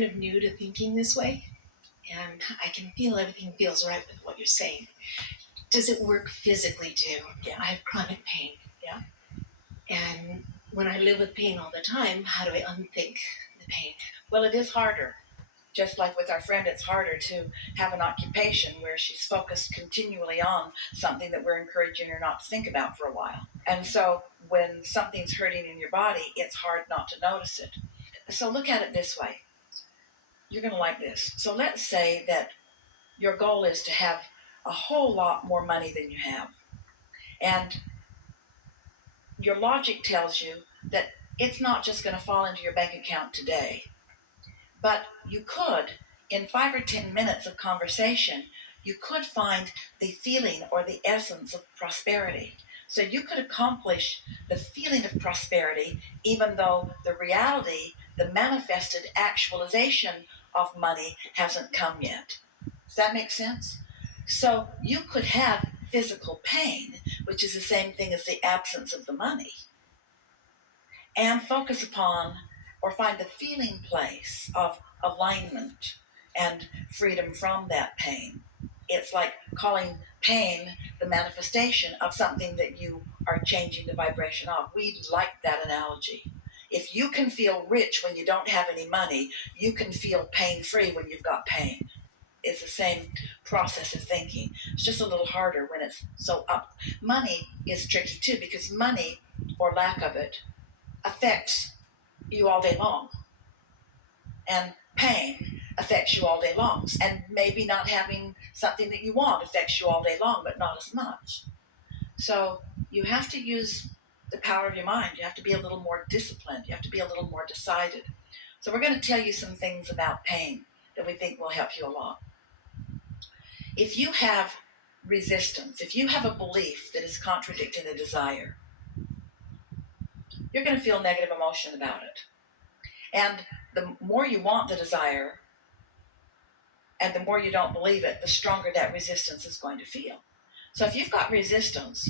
Kind of new to thinking this way, and I can feel everything feels right with what you're saying. Does it work physically too? Yeah. I have chronic pain. Yeah. And when I live with pain all the time, how do I unthink the pain? Well, it is harder. Just like with our friend, it's harder to have an occupation where she's focused continually on something that we're encouraging her not to think about for a while. And so when something's hurting in your body, it's hard not to notice it. So look at it this way. You're going to like this. So let's say that your goal is to have a whole lot more money than you have. And your logic tells you that it's not just going to fall into your bank account today. But you could, in 5 or 10 minutes of conversation, you could find the feeling or the essence of prosperity. So you could accomplish the feeling of prosperity even though the reality, the manifested actualization of money hasn't come yet. Does that make sense? So you could have physical pain, which is the same thing as the absence of the money, and focus upon or find the feeling place of alignment and freedom from that pain. It's like calling pain the manifestation of something that you are changing the vibration of. We like that analogy. If you can feel rich when you don't have any money, you can feel pain-free when you've got pain. It's the same process of thinking. It's just a little harder when it's so up. Money is tricky too, because money, or lack of it, affects you all day long. And pain affects you all day long. And maybe not having something that you want affects you all day long, but not as much. So you have to use the power of your mind. You have to be a little more disciplined. You have to be a little more decided. So we're going to tell you some things about pain that we think will help you a lot. If you have resistance, if you have a belief that is contradicting a desire, you're going to feel negative emotion about it. And the more you want the desire and the more you don't believe it, the stronger that resistance is going to feel. So if you've got resistance,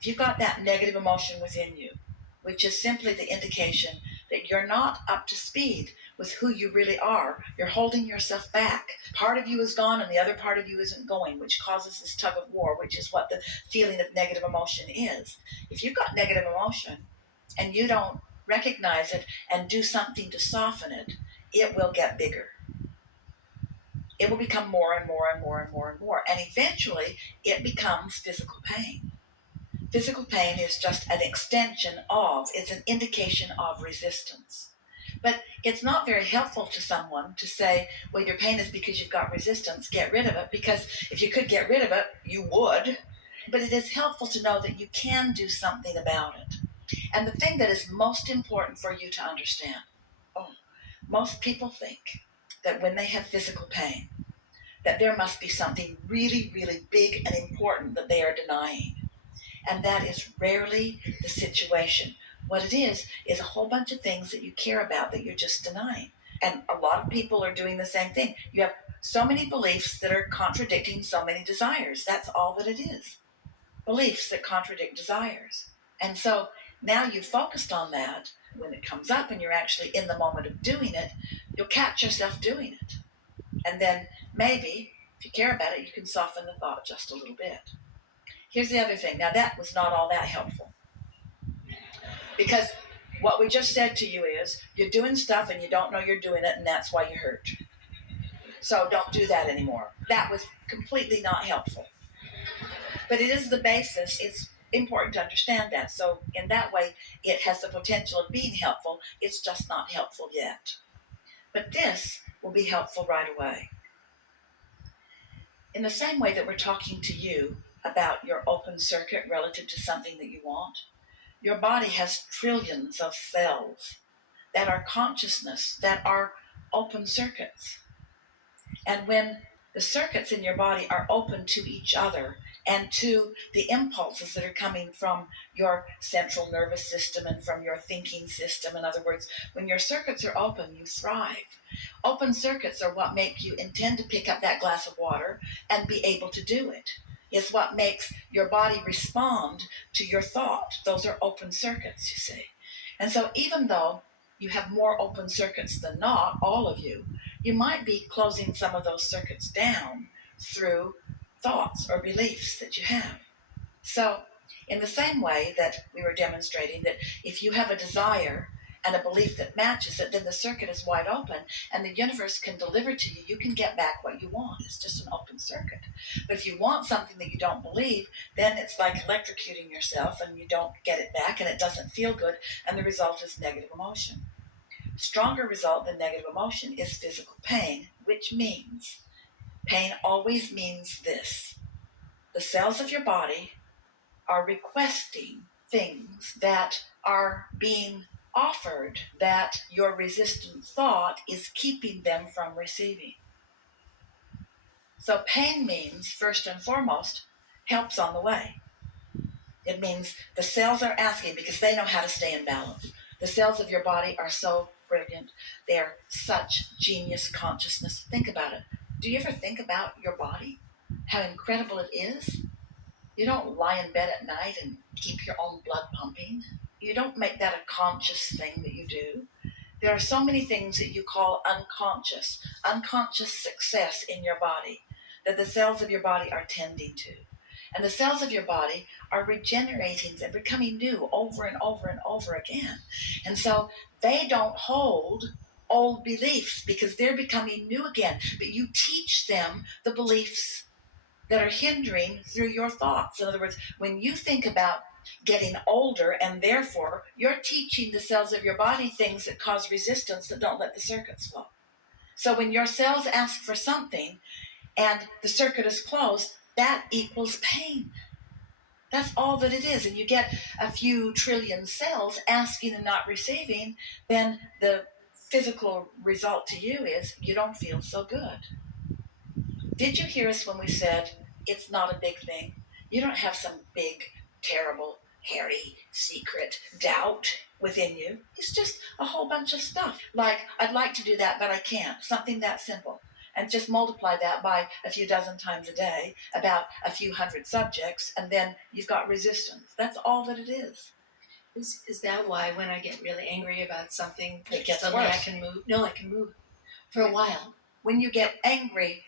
if you've got that negative emotion within you, which is simply the indication that you're not up to speed with who you really are, you're holding yourself back. Part of you is gone and the other part of you isn't going, which causes this tug of war, which is what the feeling of negative emotion is. If you've got negative emotion and you don't recognize it and do something to soften it, it will get bigger. It will become more and more and more and more and more. And eventually it becomes physical pain. Physical pain is just an extension of, it's an indication of resistance. But it's not very helpful to someone to say, well, your pain is because you've got resistance, get rid of it, because if you could get rid of it, you would. But it is helpful to know that you can do something about it. And the thing that is most important for you to understand, most people think that when they have physical pain, that there must be something really, really big and important that they are denying. And that is rarely the situation. What it is a whole bunch of things that you care about that you're just denying. And a lot of people are doing the same thing. You have so many beliefs that are contradicting so many desires. That's all that it is. Beliefs that contradict desires. And so now you've focused on that. When it comes up and you're actually in the moment of doing it, you'll catch yourself doing it. And then maybe, if you care about it, you can soften the thought just a little bit. Here's the other thing. Now, that was not all that helpful. Because what we just said to you is, you're doing stuff and you don't know you're doing it, and that's why you hurt. So don't do that anymore. That was completely not helpful. But it is the basis. It's important to understand that. So in that way, it has the potential of being helpful. It's just not helpful yet. But this will be helpful right away. In the same way that we're talking to you about your open circuit relative to something that you want, your body has trillions of cells that are consciousness, that are open circuits. And when the circuits in your body are open to each other and to the impulses that are coming from your central nervous system and from your thinking system, in other words, when your circuits are open, you thrive. Open circuits are what make you intend to pick up that glass of water and be able to do it. It's what makes your body respond to your thought. Those are open circuits, you see. And so even though you have more open circuits than not, all of you, you might be closing some of those circuits down through thoughts or beliefs that you have. So, in the same way that we were demonstrating that if you have a desire and a belief that matches it, then the circuit is wide open and the universe can deliver to you. You can get back what you want. It's just an open circuit. But if you want something that you don't believe, then it's like electrocuting yourself and you don't get it back and it doesn't feel good, and the result is negative emotion. Stronger result than negative emotion is physical pain, which means pain always means this: the cells of your body are requesting things that are being offered that your resistant thought is keeping them from receiving. So pain means, first and foremost, help's on the way. It means the cells are asking because they know how to stay in balance. The cells of your body are so brilliant. They're such genius consciousness. Think about it. Do you ever think about your body? How incredible it is? You don't lie in bed at night and keep your own blood pumping. You don't make that a conscious thing that you do. There are so many things that you call unconscious success in your body that the cells of your body are tending to. And the cells of your body are regenerating and becoming new over and over and over again. And so they don't hold old beliefs because they're becoming new again. But you teach them the beliefs that are hindering through your thoughts. In other words, when you think about getting older and therefore you're teaching the cells of your body things that cause resistance that don't let the circuits flow. So when your cells ask for something and the circuit is closed, that equals pain. That's all that it is. And you get a few trillion cells asking and not receiving, then the physical result to you is you don't feel so good. Did you hear us when we said it's not a big thing? You don't have some big, terrible, hairy, secret doubt within you. It's just a whole bunch of stuff. Like, I'd like to do that, but I can't. Something that simple. And just multiply that by a few dozen times a day, about a few hundred subjects, and then you've got resistance. That's all that it is. Is that why when I get really angry about something, It gets suddenly worse. I can move? No, I can move for a while. When you get angry,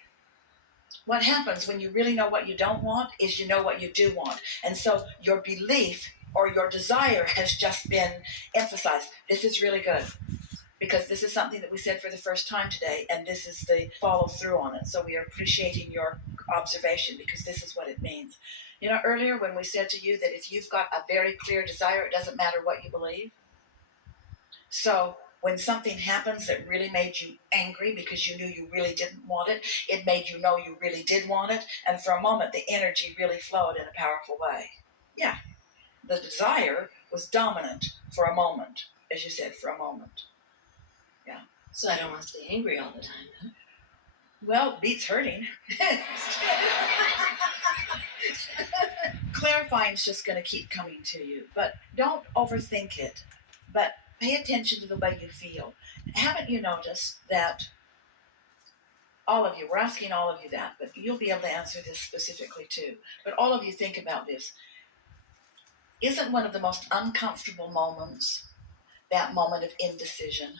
what happens when you really know what you don't want is you know what you do want. And so your belief or your desire has just been emphasized. This is really good because this is something that we said for the first time today, and this is the follow through on it. So we are appreciating your observation because this is what it means. You know, earlier when we said to you that if you've got a very clear desire, it doesn't matter what you believe. So when something happens that really made you angry because you knew you really didn't want it, it made you know you really did want it, and for a moment the energy really flowed in a powerful way. Yeah, the desire was dominant for a moment, as you said, for a moment. Yeah. So I don't want to stay angry all the time, huh? Well, beats hurting. Clarifying's just going to keep coming to you, but don't overthink it. But pay attention to the way you feel. Haven't you noticed that all of you, we're asking all of you that, but you'll be able to answer this specifically too. But all of you think about this. Isn't one of the most uncomfortable moments that moment of indecision?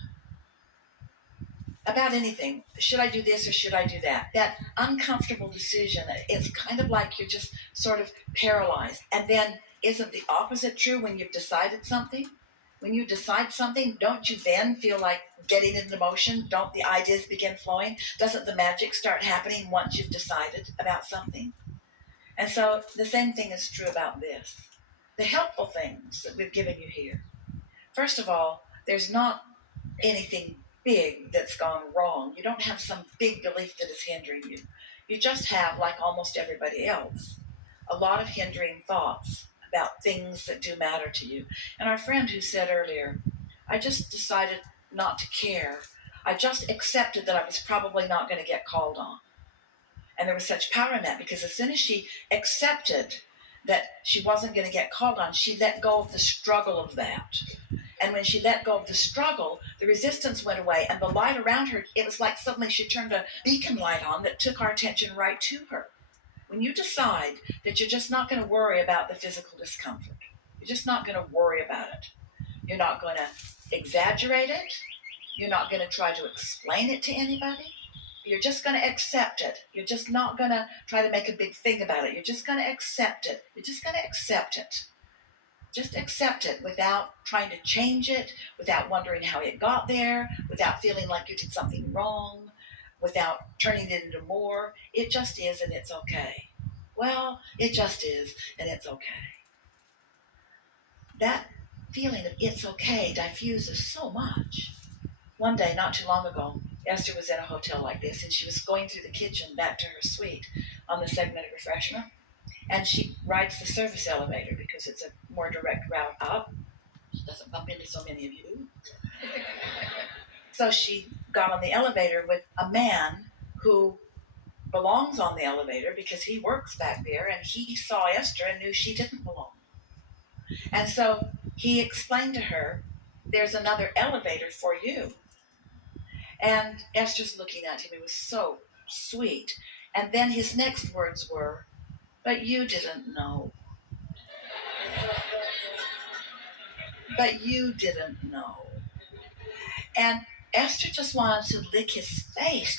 About anything. Should I do this or should I do that? That uncomfortable decision, it's kind of like you're just sort of paralyzed. And then isn't the opposite true when you've decided something? When you decide something, don't you then feel like getting into motion? Don't the ideas begin flowing? Doesn't the magic start happening once you've decided about something? And so the same thing is true about this. The helpful things that we've given you here. First of all, there's not anything big that's gone wrong. You don't have some big belief that is hindering you. You just have, like almost everybody else, a lot of hindering thoughts about things that do matter to you. And our friend who said earlier, I just decided not to care. I just accepted that I was probably not going to get called on. And there was such power in that because as soon as she accepted that she wasn't going to get called on, she let go of the struggle of that. And when she let go of the struggle, the resistance went away and the light around her, it was like suddenly she turned a beacon light on that took our attention right to her. When you decide that you're just not going to worry about the physical discomfort, you're just not going to worry about it. You're not going to exaggerate it. You're not going to try to explain it to anybody. You're just going to accept it. You're just not going to try to make a big thing about it. You're just going to accept it. You're just going to accept it. Just accept it without trying to change it, without wondering how it got there, without feeling like you did something wrong, without turning it into more. It just is, and it's okay. Well, it just is, and it's okay. That feeling of it's okay diffuses so much. One day, not too long ago, Esther was in a hotel like this, and she was going through the kitchen back to her suite on the segmented refreshment. And she rides the service elevator because it's a more direct route up. She doesn't bump into so many of you. So she got on the elevator with a man who belongs on the elevator because he works back there, and he saw Esther and knew she didn't belong. And so he explained to her, there's another elevator for you. And Esther's looking at him. It was so sweet. And then his next words were, but you didn't know. But you didn't know. And Esther just wanted to lick his face.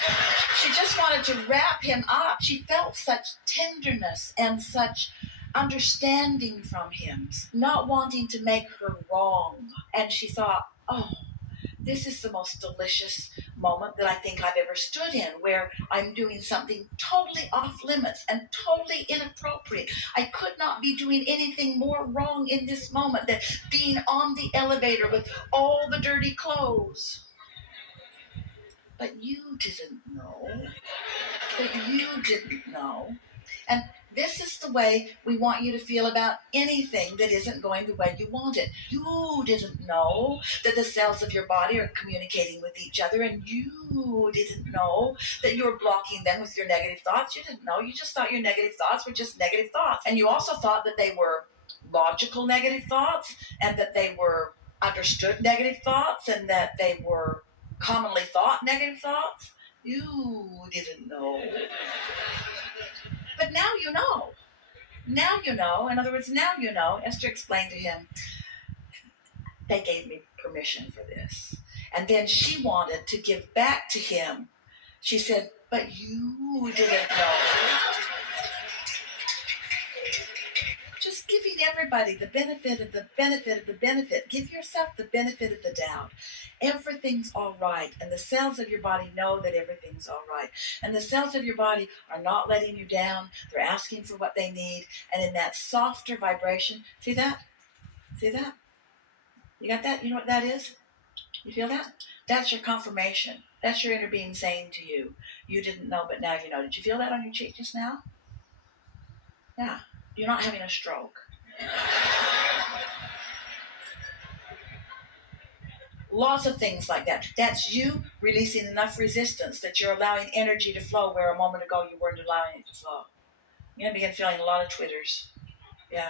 She just wanted to wrap him up. She felt such tenderness and such understanding from him, not wanting to make her wrong. And she thought, oh, this is the most delicious moment that I think I've ever stood in, where I'm doing something totally off limits and totally inappropriate. I could not be doing anything more wrong in this moment than being on the elevator with all the dirty clothes. But you didn't know. But you didn't know. And this is the way we want you to feel about anything that isn't going the way you want it. You didn't know that the cells of your body are communicating with each other, and you didn't know that you were blocking them with your negative thoughts. You didn't know. You just thought your negative thoughts were just negative thoughts. And you also thought that they were logical negative thoughts, and that they were understood negative thoughts, and that they were commonly thought negative thoughts. You didn't know. But now you know. Now you know. In other words, now you know. Esther explained to him, they gave me permission for this. And then she wanted to give back to him. She said, but you didn't know. Just giving everybody the benefit of the benefit of the benefit. Give yourself the benefit of the doubt. Everything's all right. And the cells of your body know that everything's all right. And the cells of your body are not letting you down. They're asking for what they need. And in that softer vibration, see that? See that? You got that? You know what that is? You feel that? That's your confirmation. That's your inner being saying to you, you didn't know, but now you know. Did you feel that on your cheek just now? Yeah. You're not having a stroke. Lots of things like that. That's you releasing enough resistance that you're allowing energy to flow where a moment ago you weren't allowing it to flow. You're going to begin feeling a lot of twitters. Yeah.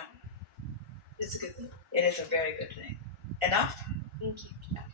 It's a good thing. It is a very good thing. Enough? Thank you.